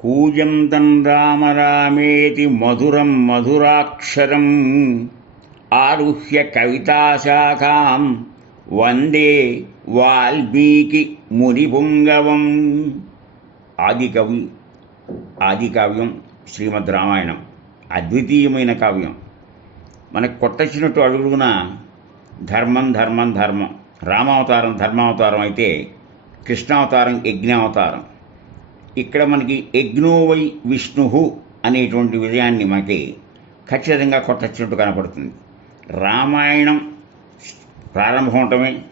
కూజంతం రామ రామేతి మధురం మధురాక్షరం ఆరుహ్య కవితాశాఖాం వందే వాల్మీకి మునిపుంగవం. ఆదికవి ఆదికావ్యం శ్రీమద్ రామాయణం అద్వితీయమైన కావ్యం. మనకు కొట్టచ్చినట్టు అడుగున ధర్మం ధర్మం ధర్మం రామావతారం ధర్మావతారం అయితే కృష్ణావతారం యజ్ఞావతారం. ఇక్కడ మనకి యజ్ఞోవై విష్ణు అనేటువంటి విజయాన్ని మనకి ఖచ్చితంగా కొట్టచ్చినట్టు కనపడుతుంది. రామాయణం ప్రారంభమవటమే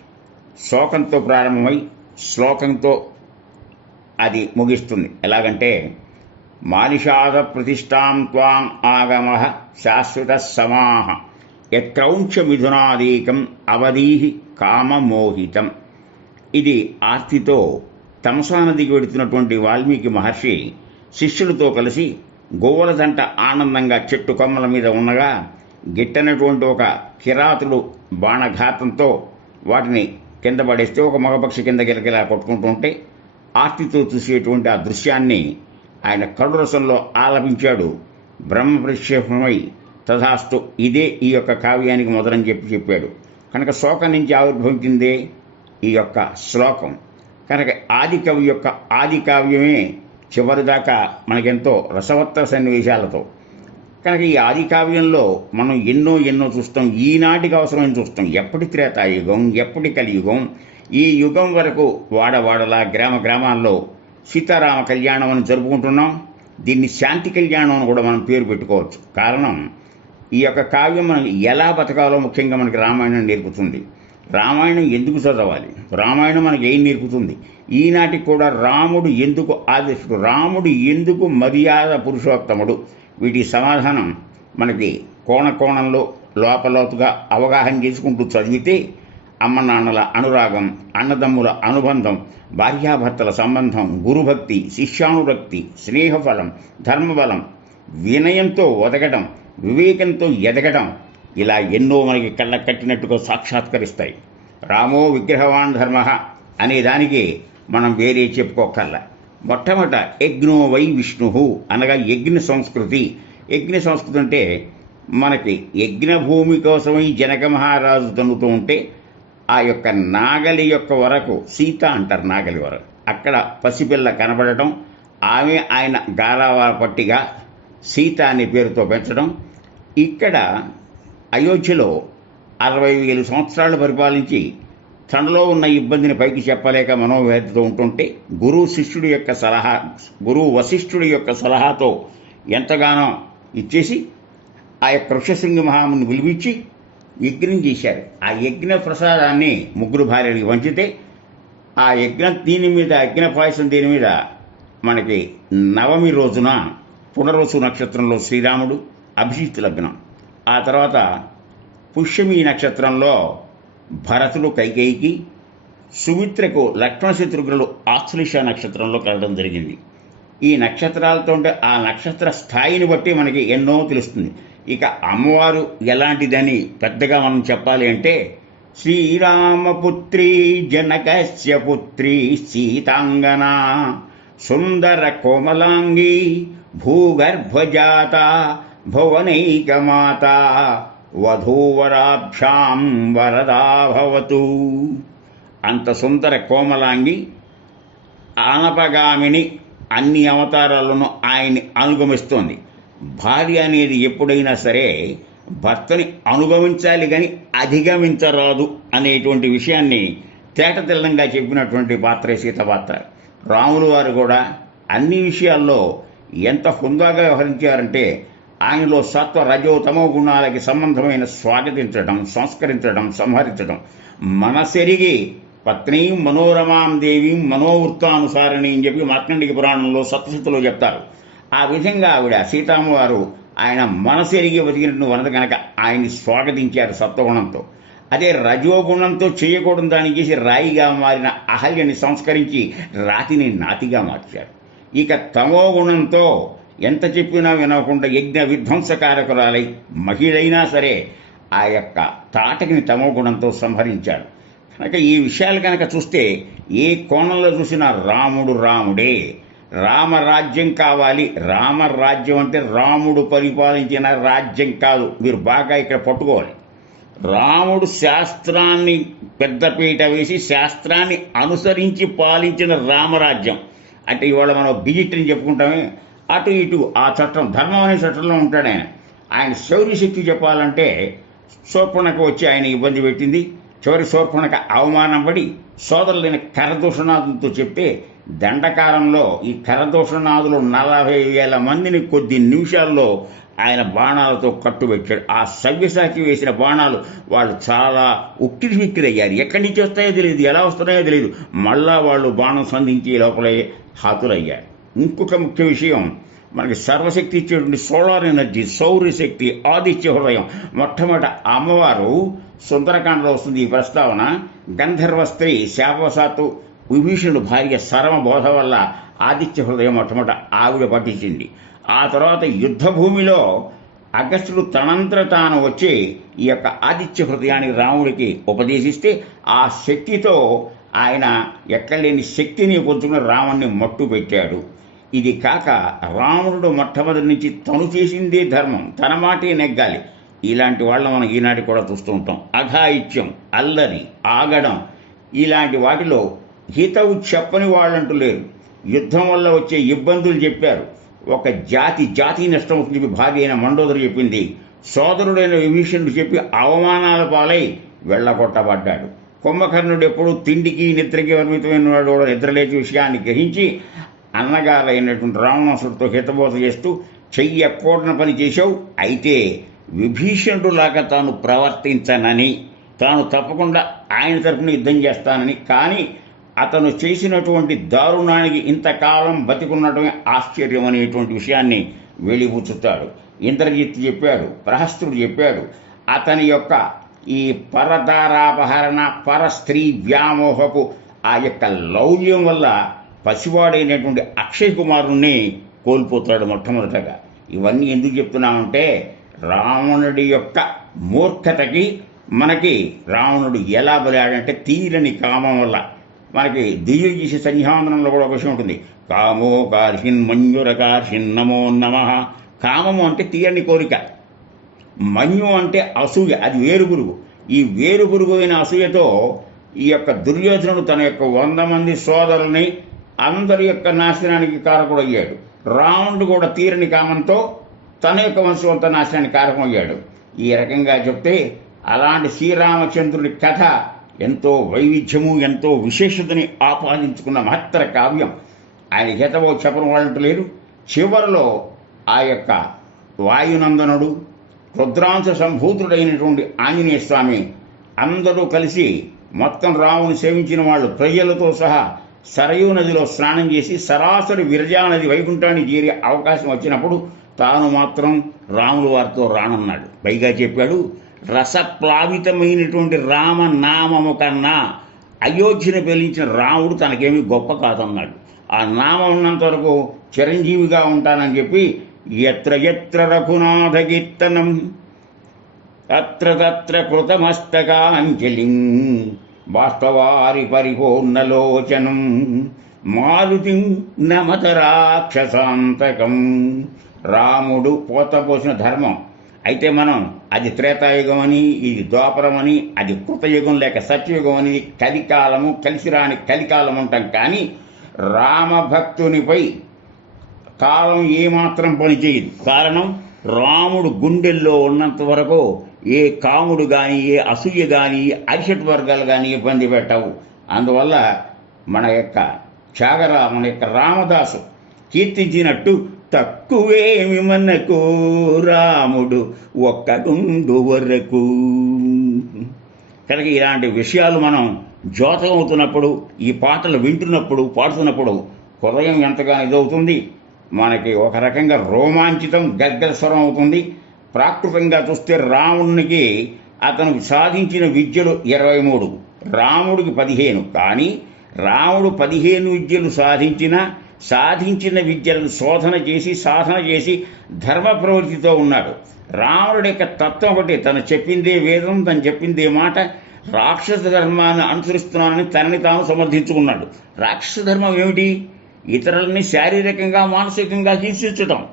శ్లోకంతో ప్రారంభమై శ్లోకంతో అది ముగిస్తుంది. ఎలాగంటే మానిషాద ప్రతిష్టాం త్వాం ఆగమ శాశ్వత సమాహ యత్క్రౌంచ మిథునాదీకం అవధీహి కామమోహితం. ఇది ఆర్తితో తమసా నదికి వెడుతున్నటువంటి వాల్మీకి మహర్షి శిష్యులతో కలిసి గోవుల జంట ఆనందంగా చెట్టు కొమ్మల మీద ఉండగా గిట్టనటువంటి ఒక కిరాతులు బాణఘాతంతో వాటిని కింద పడేస్తే ఒక మగపక్షి కింద గిలకిలా కొట్టుకుంటుంటే ఆర్తితో చూసేటువంటి ఆ దృశ్యాన్ని ఆయన కరురసంలో ఆలపించాడు. బ్రహ్మ ప్రక్షేపమై తథాస్తు ఇదే ఈ యొక్క కావ్యానికి మొదలని చెప్పి చెప్పాడు. కనుక శోకం నుంచి ఆవిర్భవించిందే ఈ యొక్క శ్లోకం. కనుక ఆది కవి యొక్క ఆది కావ్యమే చివరిదాకా మనకెంతో రసవత్తర సన్నివేశాలతో. కనుక ఈ ఆది కావ్యంలో మనం ఎన్నో ఎన్నో చూస్తాం. ఈనాటికి అవసరమైన చూస్తాం. ఎప్పటి త్రేతాయుగం ఎప్పటి కలియుగం ఈ యుగం వరకు వాడవాడలా గ్రామ గ్రామాల్లో సీతారామ కళ్యాణం అని జరుపుకుంటున్నాం. దీన్ని శాంతి కళ్యాణం అని కూడా మనం పేరు పెట్టుకోవచ్చు. కారణం ఈ యొక్క కావ్యం మనకి ఎలా బతకాలో ముఖ్యంగా మనకి రామాయణం నేర్పుతుంది. రామాయణం ఎందుకు చదవాలి? రామాయణం మనకి ఏం నేర్పుతుంది? ఈనాటికి కూడా రాముడు ఎందుకు ఆదేశుడు రాముడు ఎందుకు మర్యాద పురుషోత్తముడు? వీటి సమాధానం మనకి కోణ కోణంలో లోపలోతుగా అవగాహన చేసుకుంటూ చదివితే అమ్మ నాన్నల అనురాగం అన్నదమ్ముల అనుబంధం భార్యాభర్తల సంబంధం గురుభక్తి శిష్యానురక్తి స్నేహఫలం ధర్మబలం వినయంతో ఒదగడం వివేకంతో ఎదగడం ఇలా ఎన్నో మనకి కళ్ళ కట్టినట్టుగా సాక్షాత్కరిస్తాయి. రామో విగ్రహవాన్ ధర్మ అనే దానికి మనం వేరే చెప్పుకోకల్లా మొట్టమొదట యజ్ఞో వై విష్ణు అనగా యజ్ఞ సంస్కృతి. యజ్ఞ సంస్కృతి అంటే మనకి యజ్ఞభూమి కోసమై జనక మహారాజు తన్నుతూ ఉంటే ఆ యొక్క నాగలి యొక్క వరకు సీత అంటారు నాగలి వరకు. అక్కడ పసిపిల్ల కనబడటం ఆమె ఆయన గారావా పట్టిగా సీత అనే పేరుతో పెంచడం. ఇక్కడ అయోధ్యలో అరవై వేలు సంవత్సరాలు పరిపాలించి తనలో ఉన్న ఇబ్బందిని పైకి చెప్పలేక మనోవేదతో ఉంటుంటే గురువు శిష్యుడి యొక్క సలహా గురువు వశిష్ఠుడి యొక్క సలహాతో ఎంతగానో ఇచ్చేసి ఆ యొక్క ఋషశృంగి మహాముని పిలిపించి యజ్ఞం చేశారు. ఆ యజ్ఞ ప్రసాదాన్ని ముగ్గురు భార్యలకి వంచితే ఆ యజ్ఞ దీని మీద యజ్ఞ పాయసం దీని మీద మనకి నవమి రోజున పునర్వసు నక్షత్రంలో శ్రీరాముడు అభిజిత్ లగ్నం ఆ తర్వాత పుష్యమి నక్షత్రంలో భరతుడు కైకేయికి సుమిత్రకు లక్ష్మణ శత్రుఘ్నులు ఆశ్లేష నక్షత్రంలో కలడం జరిగింది. ఈ నక్షత్రాలతో ఉంటే ఆ నక్షత్ర స్థాయిని బట్టి మనకి ఎన్నో తెలుస్తుంది. ఇక అమ్మవారు ఎలాంటిదని పెద్దగా మనం చెప్పాలి అంటే శ్రీరామపుత్రి జనకస్య పుత్రి సీతాంగన సుందర కోమలాంగి భూగర్భజాత భువనైకమాత వధూవరాభ్యాం వరదా భవతు. అంత సుందర కోమలాంగి ఆనపగామిని అన్ని అవతారాలను ఆయన్ని అనుగమిస్తోంది. భార్య అనేది ఎప్పుడైనా సరే భర్తని అనుగమించాలి కానీ అధిగమించరాదు అనేటువంటి విషయాన్ని తేటతెల్లంగా చెప్పినటువంటి పాత్రే సీత పాత్ర రాములు వారు కూడా అన్ని విషయాల్లో ఎంత హుందాగా వ్యవహరించారంటే ఆయనలో సత్వ రజో తమో గుణాలకి సంబంధమైన స్వాగతించడం సంస్కరించడం సంహరించడం. మనసెరిగి పత్ని మనోరమాం దేవి మనోవృత్తానుసారిణి అని చెప్పి మార్కండిక పురాణంలో సప్తశతిలో చెప్తారు. ఆ విధంగా ఆవిడ సీతామ్మవారు ఆయన మనసెరిగి బతికినట్టు వనద కనుక ఆయన్ని స్వాగతించారు సత్వగుణంతో. అదే రజోగుణంతో చేయకూడదు దాన్ని చేసి రాయిగా మారిన అహల్యని సంస్కరించి రాతిని నాతిగా మార్చారు. ఇక తమో గుణంతో ఎంత చెప్పినా వినకుండా యజ్ఞ విధ్వంసకారకురాలై మహిళైనా సరే ఆ యొక్క తాటకిని తమో గుణంతో సంహరించాడు. కనుక ఈ విషయాలు కనుక చూస్తే ఏ కోణంలో చూసినా రాముడు రాముడే. రామరాజ్యం కావాలి. రామరాజ్యం అంటే రాముడు పరిపాలించిన రాజ్యం కాదు. మీరు బాగా ఇక్కడ పట్టుకోవాలి. రాముడు శాస్త్రాన్ని పెద్దపీట వేసి శాస్త్రాన్ని అనుసరించి పాలించిన రామరాజ్యం. అంటే ఇవాళ మనం బిజిట్ని చెప్పుకుంటామే. అటు ఇటు ఆ చట్టం ధర్మం అనే చట్టంలో ఉంటాడు ఆయన. ఆయన శౌర్య శక్తి చెప్పాలంటే శూర్పణకు వచ్చి ఆయన ఇబ్బంది పెట్టింది. చివరి శూర్పణక అవమానం పడి సోదరులైన కరదూషణాదులతో చెప్తే దండకాలంలో ఈ కరదూషణాదులు నలభై వేల మందిని కొద్ది నిమిషాల్లో ఆయన బాణాలతో కట్టుబెట్టాడు. ఆ సవ్యసాచి వేసిన బాణాలు వాళ్ళు చాలా ఉక్కిరి మిక్కిరి అయ్యారు ఎక్కడి నుంచి వస్తాయో తెలియదు ఎలా వస్తున్నాయో తెలియదు మళ్ళా వాళ్ళు బాణం సంధించి లోపలే హాతులయ్యారు. ఇంకొక ముఖ్య విషయం మనకి సర్వశక్తి ఇచ్చేటువంటి సోలార్ ఎనర్జీ సౌరశక్తి ఆదిత్య హృదయం. మొట్టమొదట అమ్మవారు సుందరకాండలో వస్తుంది ఈ ప్రస్తావన. గంధర్వ స్త్రీ శాపవశాత్తు విభీషణుడు భార్య సరమ బోధ వల్ల ఆదిత్య హృదయం మొట్టమొదట ఆవిడ పట్టించింది ఆ తర్వాత యుద్ధ భూమిలో అగస్టుడు తనంతట తాను వచ్చి ఈ యొక్క ఆదిత్య హృదయాన్ని రాముడికి ఉపదేశిస్తే ఆ శక్తితో ఆయన ఎక్కలేని శక్తిని పొందుకుని రాముణ్ణి మట్టు పెట్టాడు ఇది కాక రావణుడు మొట్టమొదటి నుంచి తను చేసిందే ధర్మం. తన మాటే నెగ్గాలి. ఇలాంటి వాళ్ళ మనం ఈనాటి కూడా చూస్తూ ఉంటాం. అఘాయిత్యం అల్లరి ఆగడం ఇలాంటి వాటిలో హితవు చెప్పని వాళ్ళంటూ లేరు. యుద్ధం వల్ల వచ్చే ఇబ్బందులు చెప్పారు. ఒక జాతి జాతి నష్టం అవుతుంది చెప్పి భార్య అయిన మండోదరు చెప్పింది. సోదరుడైన విభీషణుడు చెప్పి అవమానాల పాలై వెళ్ళగొట్టబడ్డాడు. కుంభకర్ణుడు ఎప్పుడు తిండికి నిద్రకి పరిమితమైన వాడు కూడా నిద్రలేచి విషయాన్ని గ్రహించి అన్నగారైనటువంటి రావణాసుడితో హితబోధ చేస్తూ చెయ్యి ఎక్కూడని పని చేశావు. అయితే విభీషణుడులాగా తాను ప్రవర్తించనని తాను తప్పకుండా ఆయన తరపున యుద్ధం చేస్తానని కానీ అతను చేసినటువంటి దారుణానికి ఇంతకాలం బతికున్నటమే ఆశ్చర్యం అనేటువంటి విషయాన్ని వెలిబుచ్చుతాడు. ఇంద్రజిత్ చెప్పాడు ప్రహస్తుడు చెప్పాడు అతని యొక్క ఈ పరదారాపహరణ పరస్త్రీ వ్యామోహపు ఆ యొక్క లౌల్యం వల్ల పసివాడైనటువంటి అక్షయ్ కుమారుణ్ణి కోల్పోతాడు మొట్టమొదటగా. ఇవన్నీ ఎందుకు చెప్తున్నామంటే రావణుడి యొక్క మూర్ఖతకి మనకి రావణుడు ఎలా బలాడంటే తీరని కామం వల్ల. మనకి దివ్య సంధ్యావందనంలో కూడా ఒక విషయం ఉంటుంది. కామో కార్షిన్ మంజుర కార్షిన్ నమో నమ. కామము అంటే తీరని కోరిక. మన్యు అంటే అసూయ అది వేరుగురుగు ఈ వేరు గురువు అయిన అసూయతో ఈ యొక్క దుర్యోధనుడు తన యొక్క వంద మంది సోదరుని అందరి యొక్క నాశనానికి కారకుడయ్యాడు. రావణుడు కూడా తీరని కామంతో తన యొక్క వంశవంత నాశనానికి కారకమయ్యాడు. ఈ రకంగా చెప్తే అలాంటి శ్రీరామచంద్రుడి కథ ఎంతో వైవిధ్యము ఎంతో విశేషతని ఆపాదించుకున్న మహత్తర కావ్యం. ఆయన హితవో చెప్పని వాళ్ళంటూ లేరు చివరిలో ఆ యొక్క వాయునందనుడు రుద్రాంశ సంభూతుడైనటువంటి ఆంజనేయ స్వామి అందరూ కలిసి మొత్తం రాముని సేవించిన వాళ్ళు ప్రజలతో సహా సరయూ నదిలో స్నానం చేసి సరాసరి విరజా నది వైకుంఠాన్ని చేరే అవకాశం వచ్చినప్పుడు తాను మాత్రం రాముల వారితో రానన్నాడు. పైగా చెప్పాడు రసప్లావితమైనటువంటి రామనామము కన్నా అయోధ్యను పెలించిన రాముడు తనకేమీ గొప్ప కాదన్నాడు. ఆ నామం ఉన్నంత వరకు చిరంజీవిగా ఉంటానని చెప్పి ఎత్ర ఎత్ర రఘునాథ కీర్తనం అత్ర తత్ర కృతమస్తకాంజలిం వాస్తవారి పరిపూర్ణలోచనం మారుతి నమత రాక్షసాంతకం రాముడు పోతపోసిన ధర్మం. అయితే మనం అది త్రేతాయుగం అని ఇది ద్వాపరం అని అది కృతయుగం లేక సత్యయుగం అని కలికాలము కలిసి రాని కలికాలం ఉంటాం కానీ రామభక్తునిపై కాలం ఏమాత్రం పనిచేయదు. కారణం రాముడు గుండెల్లో ఉన్నంత వరకు ఏ కాముడు కానీ ఏ అసూయ కానీ అరిషట్ వర్గాలు కానీ ఇబ్బంది పెట్టవు. అందువల్ల మన యొక్క త్యాగరా మన యొక్క రామదాసు కీర్తించినట్టు తక్కువేమి మనకు రాముడు ఒక్క గుండు వరకు. కనుక ఇలాంటి విషయాలు మనం జోతం అవుతున్నప్పుడు ఈ పాటలు వింటున్నప్పుడు పాడుతున్నప్పుడు హృదయం ఎంతగా ఇదవుతుంది. మనకి ఒక రకంగా రోమాంచితం గగ్గర స్వరం అవుతుంది. ప్రాకృతంగా చూస్తే రావణునికి అతను సాధించిన విద్యలు ఇరవై మూడు. రాముడికి పదిహేను. కానీ రాముడు పదిహేను విద్యలు సాధించిన సాధించిన విద్యలను శోధన చేసి సాధన చేసి ధర్మ ప్రవృత్తితో ఉన్నాడు. రాముడి యొక్క తత్వం ఒకటి తను చెప్పిందే వేదం తను చెప్పిందే మాట రాక్షస ధర్మాన్ని అనుసరిస్తున్నానని తనని తాను సమర్థించుకున్నాడు. రాక్షస ధర్మం ఏమిటి? ఇతరులని శారీరకంగా మానసికంగా హింసించటం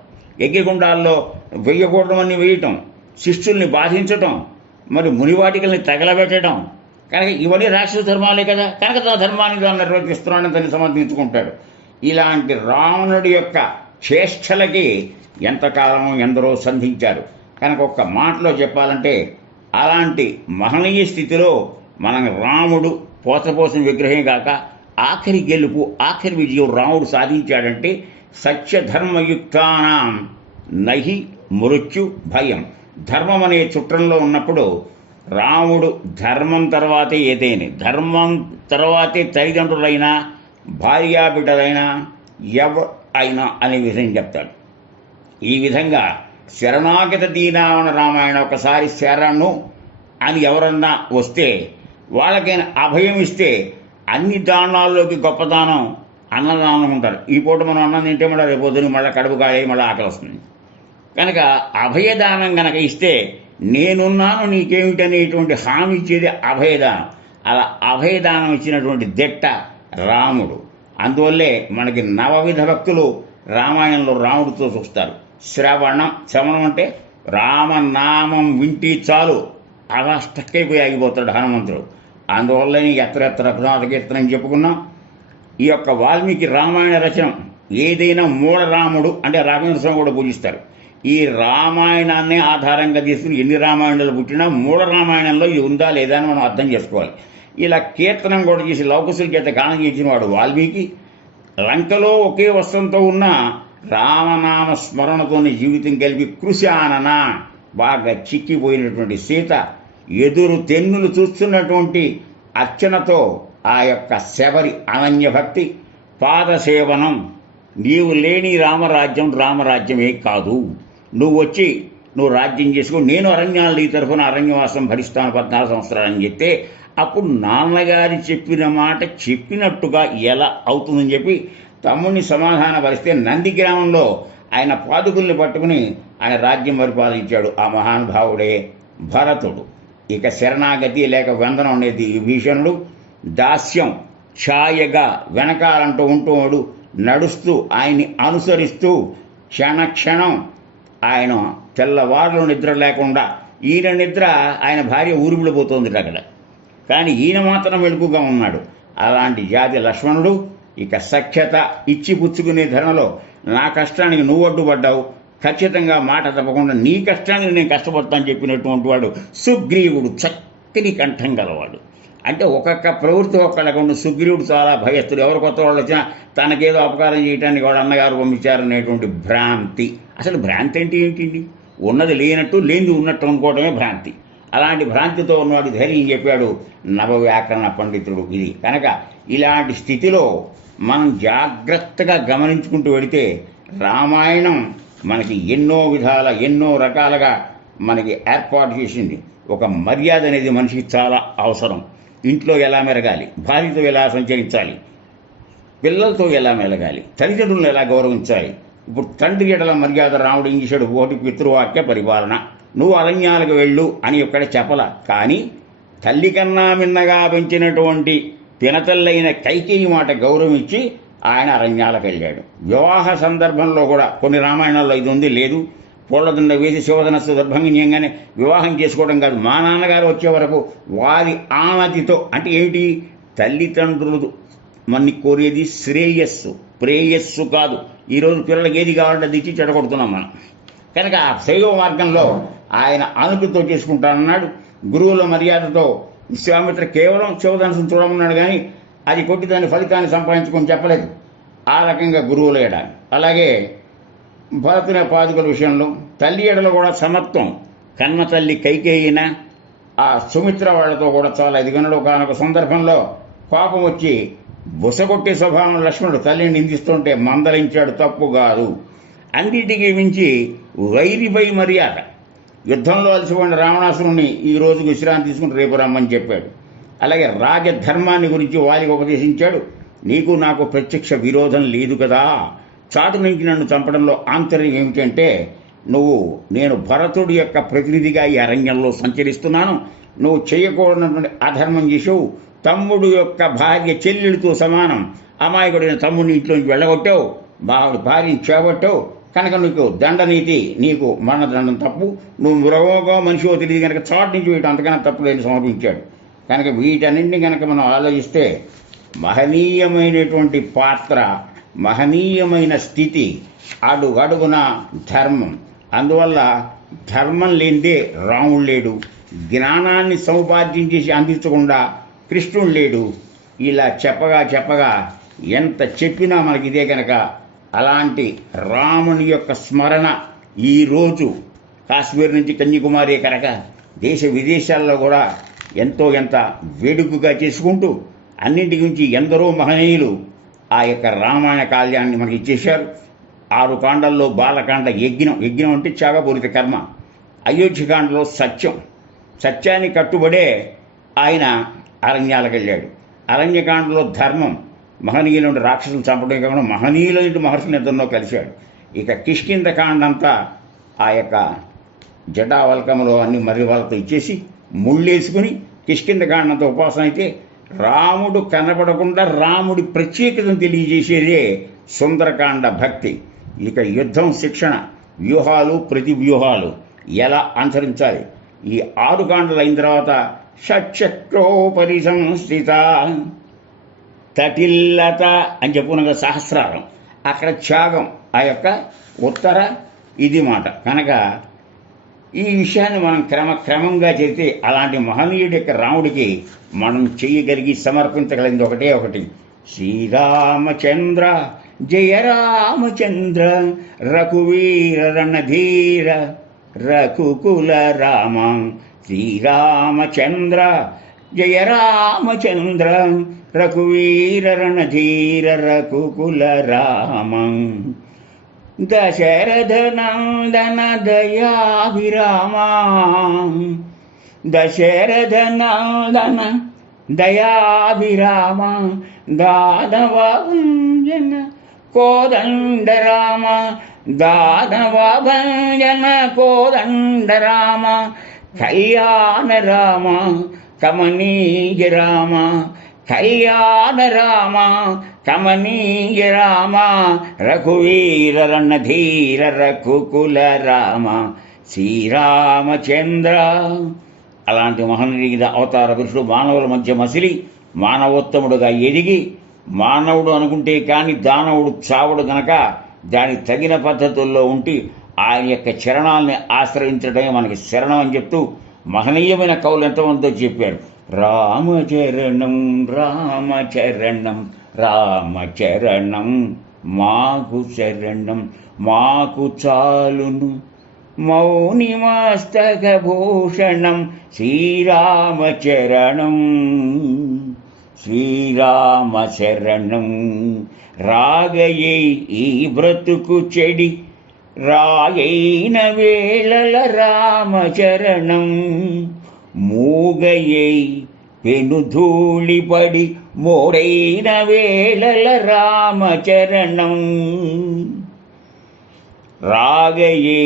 యజ్ఞగుండాల్లో వెయ్యకూడమని వేయటం శిష్యుల్ని బాధించటం మరి మునివాటికల్ని తగలబెట్టడం. కనుక ఇవన్నీ రాక్షస ధర్మాలే కదా. కనుక తన ధర్మాన్ని తాను నిర్వర్తిస్తున్నాడని తను సమర్థించుకుంటాడు. ఇలాంటి రావణుడి యొక్క చేష్టలకి ఎంతకాలం ఎందరో సంధించారు. కనుక ఒక్క మాటలో చెప్పాలంటే అలాంటి మహనీయ స్థితిలో మనం రాముడు పోతపోసిన విగ్రహం కాక ఆఖరి గెలుపు ఆఖరి విజయం రాముడు సాధించాడంటే సత్యధర్మయుక్తానాం నహి మృత్యు భయం. ధర్మం అనే చుట్టంలో ఉన్నప్పుడు రాముడు ధర్మం తర్వాతే ఏదేని ధర్మం తర్వాతే తల్లిదండ్రులైనా భార్యాబిడ్డలైనా ఎవ అయినా అనే విధంగా చెప్తాడు. ఈ విధంగా శరణాగత దీనావన రామాయణ ఒకసారి శరణు అని ఎవరన్నా వస్తే వాళ్ళకైనా అభయం ఇస్తే అన్ని దానాల్లోకి గొప్పదానం అన్నం అన్నదానం ఉంటారు ఈ పూట మనం అన్నం తింటే మళ్ళీ రేపు పొద్దున మళ్ళీ కడుపు కాయ మళ్ళీ ఆకలి వస్తుంది. కనుక అభయదానం కనుక ఇస్తే నేనున్నాను నీకేమిటనేటువంటి హామీ ఇచ్చేది అభయదానం. అలా అభయదానం ఇచ్చినటువంటి దిట్ట రాముడు. అందువల్లే మనకి నవవిధ భక్తులు రామాయణంలో రాముడితో చూస్తారు. శ్రవణం శ్రవణం అంటే రామనామం వింటి చాలు. అలా స్టక్ అయిపోయి ఆగిపోతాడు హనుమంతుడు. అందువల్ల ఎత్ర ఎత్ర రఘునాథ కీర్తన చెప్పుకున్నాం. ఈ యొక్క వాల్మీకి రామాయణ రచన ఏదైనా మూల రాముడు అంటే రాఘవేంద్ర స్వామి కూడా పూజిస్తారు. ఈ రామాయణాన్ని ఆధారంగా తీసుకుని ఎన్ని రామాయణాలు పుట్టినా మూల రామాయణంలో ఇది ఉందా లేదా అని మనం అర్థం చేసుకోవాలి. ఇలా కీర్తనం కూడా చేసి లౌకసుల చేత గానం చేసిన వాడు వాల్మీకి. లంకలో ఒకే వస్త్రంతో ఉన్న రామనామ స్మరణతోని జీవితం కలిపి కృషి ఆనన బాగా చిక్కిపోయినటువంటి సీత ఎదురు తెన్నులు చూస్తున్నటువంటి అర్చనతో ఆ యొక్క శబరి అనన్య భక్తి పాదసేవనం నీవు లేని రామరాజ్యం రామరాజ్యమే కాదు. నువ్వు వచ్చి నువ్వు రాజ్యం చేసుకో నేను అరణ్యాలు నీ తరఫున అరణ్యవాసం భరిస్తాను పద్నాలుగు సంవత్సరాలని చెప్తే అప్పుడు నాన్నగారి చెప్పిన మాట చెప్పినట్టుగా ఎలా అవుతుందని చెప్పి తమ్ముడిని సమాధానపరిస్తే నంది గ్రామంలో ఆయన పాదుకుల్ని పట్టుకుని ఆయన రాజ్యం పరిపాలించాడు ఆ మహానుభావుడే భరతుడు. ఇక శరణాగతి లేక వందనం అనేది విభీషణుడు. దాస్యం ఛాయగా వెనకాలంటూ ఉంటూడు నడుస్తూ ఆయన్ని అనుసరిస్తూ క్షణక్షణం ఆయన తెల్లవారులు నిద్ర లేకుండా ఈయన నిద్ర ఆయన భార్య ఊరిమిడిపోతుంది అక్కడ. కానీ ఈయన మాత్రం వెలుగుగా ఉన్నాడు. అలాంటి జాతి లక్ష్మణుడు ఇక సఖ్యత ఇచ్చి పుచ్చుకునే ధరలో నా కష్టానికి నువ్వు అడ్డుపడ్డావు. ఖచ్చితంగా మాట తప్పకుండా నీ కష్టానికి నేను కష్టపడతాను చెప్పినటువంటి వాడు సుగ్రీవుడు చక్కని కంఠం గలవాడు. అంటే ఒక్కొక్క ప్రవృత్తి ఒక్కళ్ళకు ఉన్న సుగ్రీవుడు చాలా భయస్తుడు ఎవరు కొత్త వాళ్ళు వచ్చినా తనకేదో అపకారం చేయడానికి వాడు అన్నగారు పంపించారనేటువంటి భ్రాంతి. అసలు భ్రాంతి అంటే ఏంటండి? ఉన్నది లేనట్టు లేనిది ఉన్నట్టు అనుకోవడమే భ్రాంతి. అలాంటి భ్రాంతితో ఉన్నవాడు ధైర్యం చెప్పాడు నవవ్యాకరణ పండితుడు ఇది. కనుక ఇలాంటి స్థితిలో మనం జాగ్రత్తగా గమనించుకుంటూ వెడితే రామాయణం మనకి ఎన్నో విధాల ఎన్నో రకాలుగా మనకి ఏర్పాటు చేసింది. ఒక మర్యాద అనేది మనిషికి చాలా అవసరం. ఇంట్లో ఎలా మెరగాలి? భార్యతో ఎలా సంచరించాలి? పిల్లలతో ఎలా మెలగాలి? తల్లిదండ్రులను ఎలా గౌరవించాలి? ఇప్పుడు తండ్రి ఎడల మర్యాద రాముడు ఇంగిషుడు ఓటి పితృవాక్య పరిపాలన. నువ్వు అరణ్యాలకు వెళ్ళు అని ఇక్కడ చెప్పల. కానీ తల్లి కన్నా మిన్నగా పెంచినటువంటి పినతల్లైన కైకేయి మాట గౌరవం ఇచ్చి ఆయన అరణ్యాలకు వెళ్ళాడు. వివాహ సందర్భంలో కూడా కొన్ని రామాయణాల్లో ఇది ఉంది లేదు. పూలదండ వేసి శివధన దర్భంగిన్యంగానే వివాహం చేసుకోవడం కాదు. మా నాన్నగారు వచ్చే వరకు వారి ఆనతితో అంటే ఏమిటి? తల్లిదండ్రులు మన్ని కోరేది శ్రేయస్సు. ప్రేయస్సు కాదు. ఈరోజు పిల్లలకి ఏది కావాలంటే అది ఇచ్చి చెడగొడుతున్నాం మనం. కనుక ఆ శైవ మార్గంలో ఆయన అనుకుతో చేసుకుంటానన్నాడు. గురువుల మర్యాదతో విశ్వామిత్ర కేవలం శివధనసును చూడమన్నాడు కానీ అది కొట్టి దాని ఫలితాన్ని సంపాదించుకొని చెప్పలేదు. ఆ రకంగా గురువులు ఏడాలి అలాగే భరతుని పాదుకల విషయంలో తల్లి ఎడలో కూడా సమత్వం. కన్న తల్లి కైకేయిన ఆ సుమిత్ర వాళ్ళతో కూడా చాలా ఎదిగినడు కానొక సందర్భంలో కోపం వచ్చి బుసగొట్టే స్వభావం లక్ష్మణుడు తల్లిని నిందిస్తుంటే మందలించాడు తప్పు కాదు. అన్నిటికీ మించి వైరిపై మర్యాద. యుద్ధంలో అలసిపోయిన రావణాసురుణ్ణి ఈ రోజుకి విశ్రాంతి తీసుకుని రేపు రమ్మని చెప్పాడు. అలాగే రాజధర్మాన్ని గురించి వారికి ఉపదేశించాడు. నీకు నాకు ప్రత్యక్ష విరోధం లేదు కదా. చాటు నుంచి నన్ను చంపడంలో ఆంతర్యం ఏమిటంటే నువ్వు నేను భరతుడి యొక్క ప్రతినిధిగా ఈ అరణ్యంలో సంచరిస్తున్నాను. నువ్వు చేయకూడనటువంటి అధర్మం చేసావు తమ్ముడు యొక్క భార్య చెల్లెలితో సమానం. అమాయకుడైన తమ్ముడిని ఇంట్లోంచి వెళ్ళగొట్టావు. బావుడి భార్యని చేపట్టావు. కనుక నీకు దండనీతి నీకు మరణదండం తప్పు. నువ్వు మృగమో మనిషివో తెలియదు కనుక చాటు నుంచి వీటి అంతకన్నా తప్పు లేని సమర్పించాడు. కనుక వీటన్నింటినీ కనుక మనం ఆలోచిస్తే మహనీయమైనటువంటి పాత్ర మహనీయమైన స్థితి అడుగడుగున ధర్మం. అందువల్ల ధర్మం లేనిదే రాముడు లేడు. జ్ఞానాన్ని సముపార్జన చేసి అందించకుండా కృష్ణుడు లేడు. ఇలా చెప్పగా చెప్పగా ఎంత చెప్పినా మనకి ఇదే కనుక అలాంటి రాముని యొక్క స్మరణ ఈరోజు కాశ్మీర్ నుంచి కన్యాకుమారి కనుక దేశ విదేశాల్లో కూడా ఎంతో ఎంత వేడుకగా చేసుకుంటూ అన్నింటి గురించి ఎందరో మహనీయులు ఆ యొక్క రామాయణ కాళ్యాన్ని మనకి ఇచ్చేశారు. ఆరు కాండల్లో బాలకాండ యజ్ఞం యజ్ఞం అంటే త్యాగపూరిత కర్మ. అయోధ్యకాండలో సత్యం. సత్యాన్ని కట్టుబడే ఆయన అరణ్యాలకు వెళ్ళాడు. అరణ్యకాండలో ధర్మం. మహనీయులు రాక్షసులు చంపడం కాకుండా మహనీయులైన మహర్షులు ఇద్దరినో కలిశాడు. ఇక కిష్కింద కాండంతా ఆ యొక్క జటావల్కములో అన్ని మర్రి వాళ్ళతో ఇచ్చేసి ముళ్ళేసుకుని కిష్కింద కాండంతో ఉపాసన అయితే రాముడు కనబడకుండా రాముడి ప్రత్యేకతను తెలియజేసేదే సుందరకాండ భక్తి. ఇక యుద్ధం శిక్షణ వ్యూహాలు ప్రతి వ్యూహాలు ఎలా అనుసరించాలి ఈ ఆరు కాండలు అయిన తర్వాత షట్చక్రోపరి సంస్థిత తటిల్లత అని చెప్పుకున్న సహస్రారం. అక్కడ త్యాగం ఆ యొక్క ఉత్తర ఇది మాట. కనుక ఈ విషయాన్ని మనం క్రమక్రమంగా చేస్తే అలాంటి మహనీయుడి యొక్క రాముడికి మనం చేయగలిగి సమర్పించగలిగింది ఒకటే ఒకటి. శ్రీరామచంద్ర జయ రామచంద్ర రఘువీర రణధీర రఘుకుల రామ శ్రీరామచంద్ర జయ రామచంద్ర రఘువీర రణధీర రఘుకుల రామ. దశరథనందన దయాభిరామా దశరథనందన దయాభిరామ దానవభంజన కోదండరామ దానవభంజన కోదండరామ కళ్యాణ రామ కమనీయ రామ కళ్యాణ రామ కమనీయ రామ రఘువీర రణధీర రఘుకుల రామ శ్రీరామచంద్ర. అలాంటి మహనీయుడ అవతార పురుషుడు మానవుల మధ్య మసిలి మానవోత్తముడుగా ఎదిగి మానవుడు అనుకుంటే కానీ దానవుడు చావుడు గనక దానికి తగిన పద్ధతుల్లో ఉండి ఆయన యొక్క చరణాలని ఆశ్రయించడమే మనకి శరణం అని చెప్తూ మహనీయమైన కవులు ఎంతమందో చెప్పారు. రామచరణం రామచరణం రామచరణం. మాకు శరణం మాకు చాలును. మౌని మస్తకభూషణం శ్రీరామచరణం. శ్రీరామచరణం రాగయై ఈ బ్రతుకు చెడి. రాయైన వేళల రామచరణం. మూగయై పెనుధూళిపడి మోడైన వేళల రామచరణం రాగయే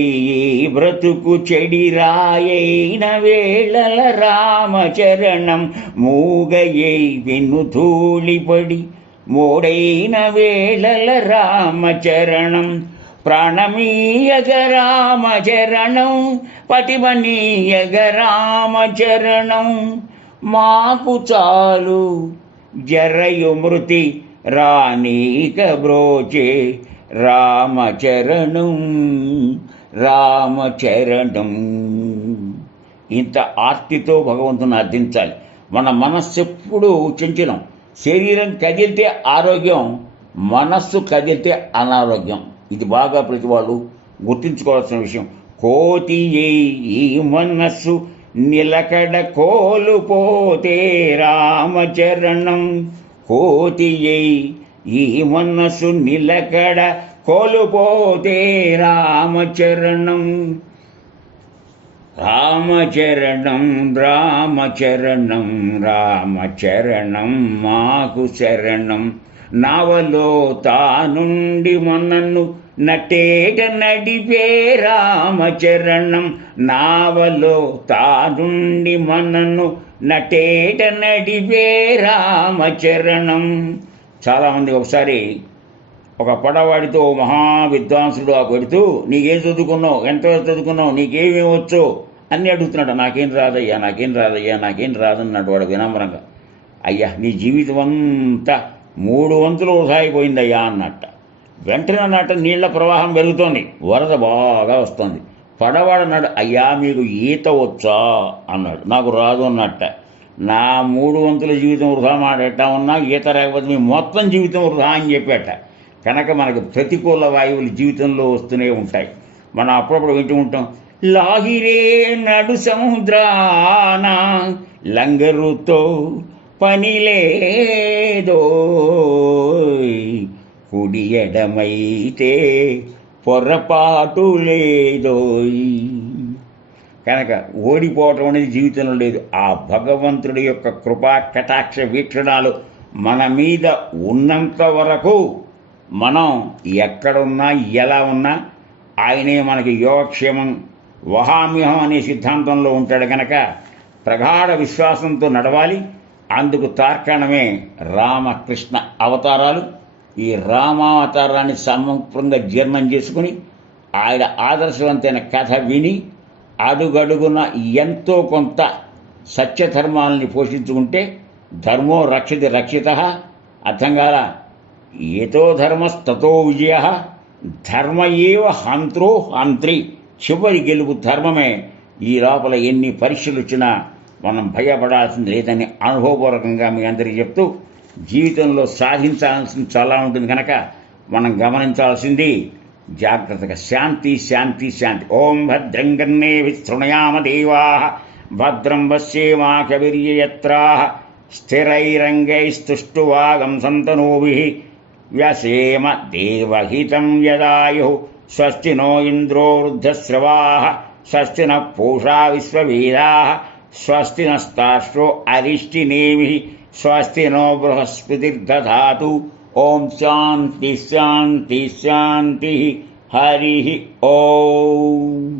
బ్రతుకు చెడి రాయైన వేళల రామచరణం మూగయే వెన్నుధూళిపడి మోడైన వేళల రామచరణం ప్రాణమీయగ రామచరణం పటిమనీయగ రామచరణం మాకు చాలు జరయు మృతి రానీక బ్రోచే రామచరణం రామచరణం. ఇంత ఆర్తితో భగవంతుని అర్థించాలి మన మనస్సు ఎప్పుడూ చంచలం. శరీరం కదిలితే ఆరోగ్యం మనస్సు కదిలితే అనారోగ్యం. ఇది బాగా ప్రతి వాళ్ళు గుర్తుంచుకోవాల్సిన విషయం. కోతి ఈ మనస్సు నిలకడ కోలుపోతే రామచరణం. కోతి ఈ మనస్సు నిలకడ కోలుపోతే రామచరణం. రామచరణం రామచరణం రామచరణం మాకు శరణం. నావలో తానుండి మొన్నను నటేట నడిపే రామచరణం. నావలో తానుండి మనను నటేట నడిపే రామచరణం. చాలామంది ఒకసారి ఒక పడవాడితో మహా విద్వాంసుడు ఆ పెడుతూ నీకేం చదువుకున్నావు? ఎంత చదువుకున్నావు? నీకేమేమి వచ్చు? అన్నీ అడుగుతున్నాడు. నాకేం రాదయ్యా? నాకేం రాదయ్యా? నాకేం రాదన్నాడు వాడు వినమ్రంగా అయ్యా నీ జీవితం అంతా మూడు వంతులు సాగిపోయిందయ్యా అన్నట్ట. వెంటనే అన్నట్ట నీళ్ళ ప్రవాహం పెరుగుతోంది. వరద బాగా వస్తుంది. పడవాడన్నాడు అయ్యా మీకు ఈత వచ్చా? అన్నాడు. నాకు రాదు అన్నట్ట. నా మూడు వంతుల జీవితం వృధా మాడేటా ఉన్నా ఈత రాకపోతే మీ మొత్తం జీవితం వృధా అని చెప్పేట. కనుక మనకు ప్రతికూల వాయువులు జీవితంలో వస్తూనే ఉంటాయి. మనం అప్పుడప్పుడు వింటూ ఉంటాం లాహిరే నడు సముద్రాన లంగరుతో పనిలేదో కుడియడమైతే కుడి ఎడమైతే పొరపాటు లేదోయ్ కనుక ఓడిపోవటం అనేది జీవితంలో లేదు. ఆ భగవంతుడి యొక్క కృపా కటాక్ష వీక్షణాలు మన మీద ఉన్నంత వరకు మనం ఎక్కడున్నా ఎలా ఉన్నా ఆయనే మనకి యోగక్షేమం వహామ్యూహం అనే సిద్ధాంతంలో ఉంటాడు కనుక ప్రగాఢ విశ్వాసంతో నడవాలి. అందుకు తార్కాణమే రామకృష్ణ అవతారాలు. ఈ రామావతారాన్ని సమగ్రంగా జీర్ణం చేసుకుని ఆయన ఆదర్శవంతైన కథ విని అడుగడుగున ఎంతో కొంత సత్యధర్మాలని పోషించుకుంటే ధర్మో రక్షితి రక్షిత. అర్థం కాల ఏతో ధర్మస్తతో విజయ ధర్మ ఏవ హంత్రో హంత్రి. చివరి గెలుపు ధర్మమే. ఈ లోపల ఎన్ని పరీక్షలు వచ్చినా మనం భయపడాల్సింది లేదని అనుభవపూర్వకంగా మీ అందరికీ చెప్తూ జీవితంలో సాధించాల్సింది చాలా ఉంటుంది కనుక మనం గమనించాల్సింది జాగ్రత్తగా శాంతి శాంతి శాంతి. ఓం భద్రం గన్నే విశృణయామ దేవా భద్రం పశ్యేమాకవిర్యత్రా స్థిరైరంగైస్తుష్టువాగం సంతనూభి వ్యసేమ దేవహితం యదాయు స్వస్తి నో ఇంద్రో వృద్ధశ్రవా స్వస్తి న పూషా విశ్వవీరా స్వస్తి నస్తాశ్రో అరిష్టినేమి స్వస్తి నో బృహస్పతిర్దధాతు ఓం శాంతి శాంతి శాంతి హరి ఓం